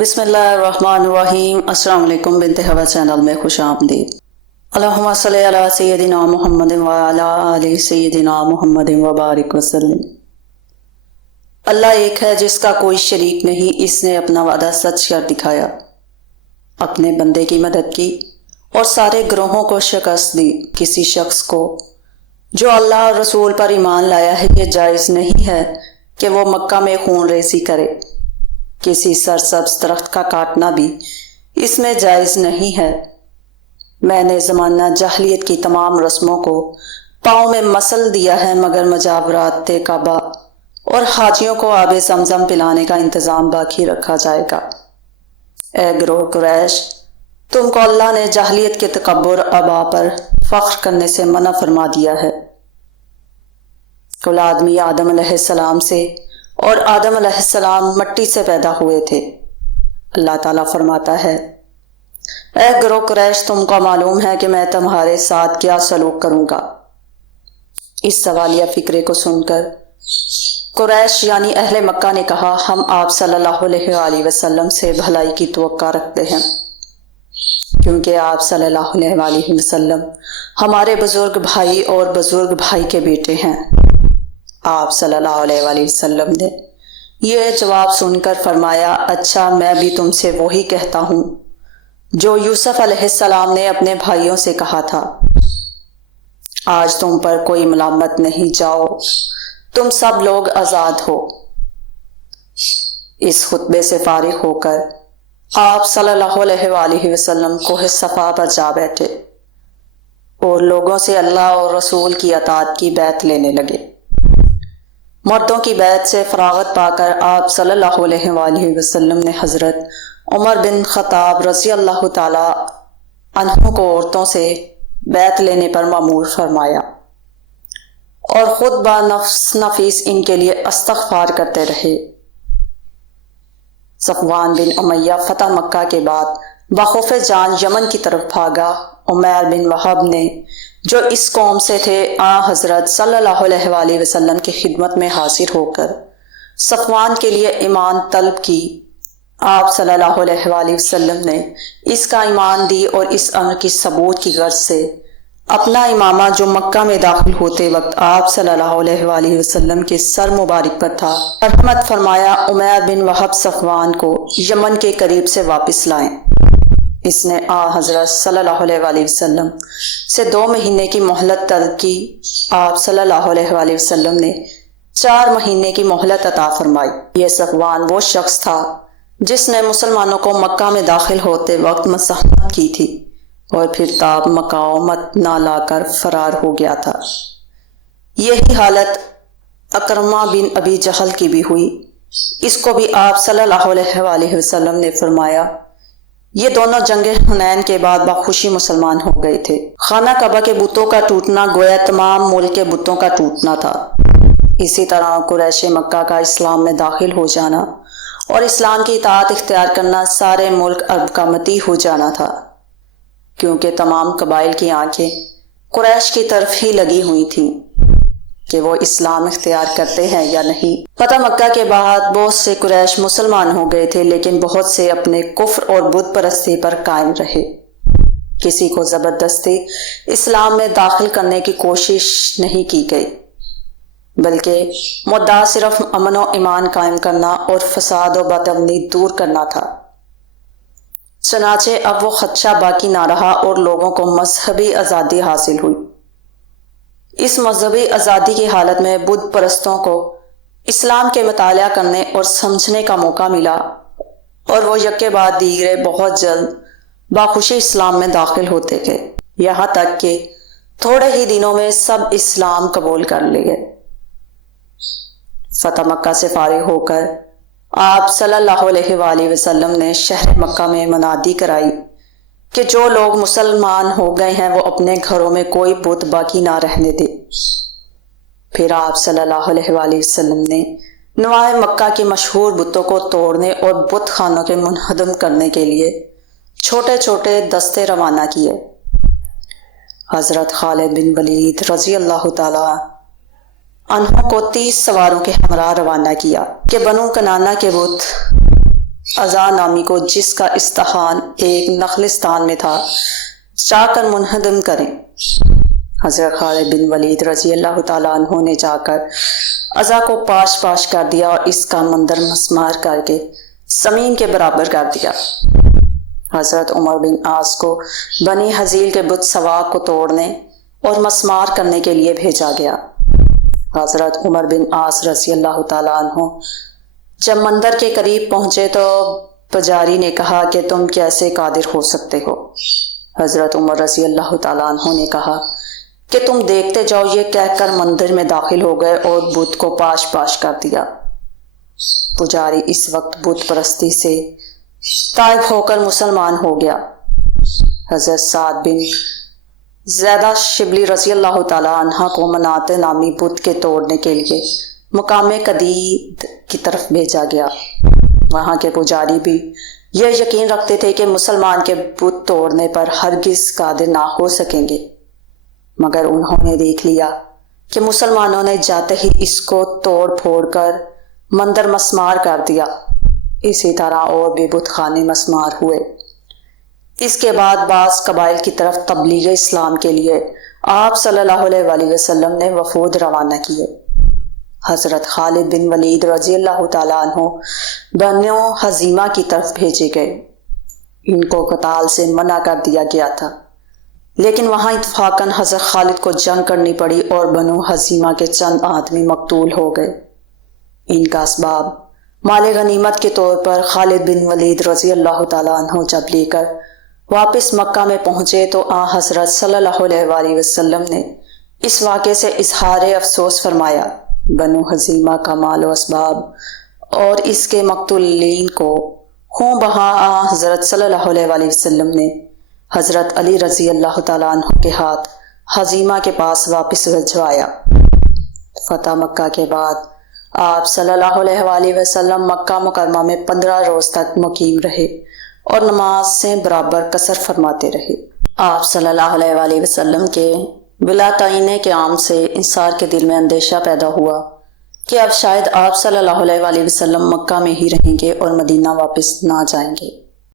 بسم اللہ الرحمن الرحیم۔ السلام علیکم، بنت ہوا چینل میں خوش آمدید۔ اللہم صلی علی سیدنا محمد وعلی آل سیدنا محمد وبارک وسلم۔ اللہ ایک ہے جس کا کوئی شریک نہیں، اس نے اپنا وعدہ سچ کر دکھایا، اپنے بندے کی مدد کی اور سارے گروہوں کو شکست دی۔ کسی شخص کو جو اللہ اور رسول پر ایمان لایا ہے یہ جائز نہیں ہے کہ وہ مکہ میں خون ریزی کرے۔ کسی سرسبز درخت کا کاٹنا بھی اس میں جائز نہیں ہے۔ میں نے زمانہ جاہلیت کی تمام رسموں کو پاؤں میں مسل دیا ہے، مگر مجاورات کعبہ اور حاجیوں کو آب زمزم پلانے کا انتظام باقی رکھا جائے گا۔ اے گروہ قریش، تم کو اللہ نے جاہلیت کے تکبر آبا پر فخر کرنے سے منع فرما دیا ہے۔ کل آدمی آدم علیہ السلام سے اور آدم علیہ السلام مٹی سے پیدا ہوئے تھے۔ اللہ تعالیٰ فرماتا ہے، اے گروہ قریش، تم کو معلوم ہے کہ میں تمہارے ساتھ کیا سلوک کروں گا۔ اس سوالیہ فکرے کو سن کر قریش یعنی اہل مکہ نے کہا، ہم آپ صلی اللہ علیہ وآلہ وسلم سے بھلائی کی توقع رکھتے ہیں، کیونکہ آپ صلی اللہ علیہ وآلہ وسلم ہمارے بزرگ بھائی اور بزرگ بھائی کے بیٹے ہیں۔ آپ صلی اللہ علیہ وآلہ وسلم نے یہ جواب سن کر فرمایا، اچھا میں بھی تم سے وہی کہتا ہوں جو یوسف علیہ السلام نے اپنے بھائیوں سے کہا تھا، آج تم پر کوئی ملامت نہیں، جاؤ تم سب لوگ آزاد ہو۔ اس خطبے سے فارغ ہو کر آپ صلی اللہ علیہ وآلہ وسلم کوہ صفا پر جا بیٹھے اور لوگوں سے اللہ اور رسول کی اطاعت کی بیعت لینے لگے۔ مردوں کی بیعت سے فراغت پا کر آپ صلی اللہ علیہ وآلہ وسلم نے حضرت عمر بن خطاب رضی اللہ تعالی عنہ کو عورتوں سے بیعت لینے پر مأمور فرمایا اور خود با نفس نفیس ان کے لیے استغفار کرتے رہے۔ صفوان بن امیہ فتح مکہ کے بعد بخوف جان یمن کی طرف بھاگا۔ عمیر بن وہب نے جو اس قوم سے تھے حضرت صلی اللہ علیہ وآلہ وسلم کی خدمت میں حاضر ہو کر صفوان کے لیے ایمان طلب کی۔ آپ صلی اللہ علیہ وآلہ وسلم نے اس کا ایمان دی اور اس امر کی ثبوت کی غرض سے اپنا امامہ جو مکہ میں داخل ہوتے وقت آپ صلی اللہ علیہ وآلہ وسلم کے سر مبارک پر تھا، رحمت فرمایا عمیر بن وہب صفوان کو یمن کے قریب سے واپس لائیں۔ اس نے حضرت صلی اللہ علیہ وآلہ وسلم سے 2 مہینے کی مہلت طلب کی۔ آپ صلی اللہ علیہ وآلہ وسلم نے 4 مہینے کی مہلت عطا فرمائی۔ یہ صفوان وہ شخص تھا جس نے مسلمانوں کو مکہ میں داخل ہوتے وقت مزاحمت کی تھی اور پھر تاب مقاومت نہ لا کر فرار ہو گیا تھا۔ یہی حالت اکرمہ بن ابی جہل کی بھی ہوئی۔ اس کو بھی آپ صلی اللہ علیہ وآلہ وسلم نے فرمایا، یہ دونوں جنگ حنین کے بعد بخوشی مسلمان ہو گئے تھے۔ خانہ کعبہ کے بتوں کا ٹوٹنا گویا تمام ملک کے بتوں کا ٹوٹنا تھا۔ اسی طرح قریش مکہ کا اسلام میں داخل ہو جانا اور اسلام کی اطاعت اختیار کرنا سارے ملک عرب کا متی ہو جانا تھا، کیونکہ تمام قبائل کی آنکھیں قریش کی طرف ہی لگی ہوئی تھیں کہ وہ اسلام اختیار کرتے ہیں یا نہیں۔ فتح مکہ کے بعد بہت سے قریش مسلمان ہو گئے تھے، لیکن بہت سے اپنے کفر اور بت پرستی پر قائم رہے۔ کسی کو زبردستی اسلام میں داخل کرنے کی کوشش نہیں کی گئی، بلکہ مدعا صرف امن و ایمان قائم کرنا اور فساد و بدامنی دور کرنا تھا۔ چنانچہ اب وہ خدشہ باقی نہ رہا اور لوگوں کو مذہبی آزادی حاصل ہوئی۔ اس مذہبی آزادی کی حالت میں بت پرستوں کو اسلام کے مطالعہ کرنے اور سمجھنے کا موقع ملا اور وہ یک کے بعد دیگرے بہت جلد باخوشی اسلام میں داخل ہوتے گئے، یہاں تک کہ تھوڑے ہی دنوں میں سب اسلام قبول کر لیے۔ فتح مکہ سے فارغ ہو کر آپ صلی اللہ علیہ وآلہ وسلم نے شہر مکہ میں منادی کرائی کہ جو لوگ مسلمان ہو گئے ہیں وہ اپنے گھروں میں کوئی بت باقی نہ رہنے دے۔ پھر آپ صلی اللہ علیہ وآلہ وسلم نے نواح مکہ کی مشہور بتوں کو توڑنے اور بت خانوں کے منہدم کرنے کے لیے چھوٹے چھوٹے دستے روانہ کیے۔ حضرت خالد بن ولید رضی اللہ تعالی عنہ کو 30 سواروں کے ہمراہ روانہ کیا کہ بنو کنانہ کے بت ازا نامی کو، جس کا استحان ایک نخلستان میں تھا، جا کر منہدم کریں۔ حضرت خالد بن ولید رضی اللہ تعالیٰ عنہ نے جا کر ازا کو پاش پاش کر دیا اور اس کا مندر مسمار کر کے زمین کے برابر کر دیا۔ حضرت عمر بن عاص کو بنی حزیل کے بت سوا کو توڑنے اور مسمار کرنے کے لیے بھیجا گیا۔ حضرت عمر بن عاص رضی اللہ تعالیٰ عنہ جب مندر کے قریب پہنچے تو پجاری نے کہا کہ تم کیسے قادر ہو سکتے ہو؟ حضرت عمر رضی اللہ تعالیٰ عنہ نے کہا کہ تم دیکھتے جاؤ، یہ کہہ کر مندر میں داخل ہو گئے اور بت کو پاش پاش کر دیا۔ پجاری اس وقت بت پرستی سے تائب ہو کر مسلمان ہو گیا۔ حضرت سعد بن زیدہ شبلی رضی اللہ تعالیٰ عنہ کو منات نامی بت کے توڑنے کے لیے مقام قدید کی طرف بھیجا گیا۔ وہاں کے پجاری بھی یہ یقین رکھتے تھے کہ مسلمان کے بت توڑنے پر ہرگز قادر نہ ہو سکیں گے، مگر انہوں نے دیکھ لیا کہ مسلمانوں نے جاتے ہی اس کو توڑ پھوڑ کر مندر مسمار کر دیا۔ اسی طرح اور بھی بت خانے مسمار ہوئے۔ اس کے بعد بعض قبائل کی طرف تبلیغ اسلام کے لیے آپ صلی اللہ علیہ وآلہ وسلم نے وفود روانہ کیے۔ حضرت خالد بن ولید رضی اللہ تعالیٰ عنہ بنو حزیمہ کی طرف بھیجے گئے۔ ان کو قتال سے منع کر دیا گیا تھا، لیکن وہاں اتفاقاً حضرت خالد کو جنگ کرنی پڑی اور بنو حزیمہ کے چند آدمی مقتول ہو گئے۔ ان کا اسباب مال غنیمت کے طور پر خالد بن ولید رضی اللہ تعالیٰ عنہ جب لے کر واپس مکہ میں پہنچے تو حضرت صلی اللہ علیہ وآلہ وسلم نے اس واقعے سے اظہار افسوس فرمایا۔ بنو حزیمہ کا مال و اسباب اور اس کے مقتولین کو خوں بہا حضرت صلی اللہ علیہ وآلہ وسلم نے حضرت علی رضی اللہ تعالیٰ عنہ کے ہاتھ حزیمہ کے پاس واپس بھجوایا۔ فتح مکہ کے بعد آپ صلی اللہ علیہ وآلہ وسلم مکہ مکرمہ میں 15 روز تک مقیم رہے اور نماز سے برابر قصر فرماتے رہے۔ آپ صلی اللہ علیہ وآلہ وسلم کے بلا تعین قیام سے انصار کے دل میں اندیشہ پیدا ہوا کہ اب شاید آپ صلی اللہ علیہ وآلہ وسلم مکہ میں ہی رہیں گے اور مدینہ واپس نہ جائیں گے۔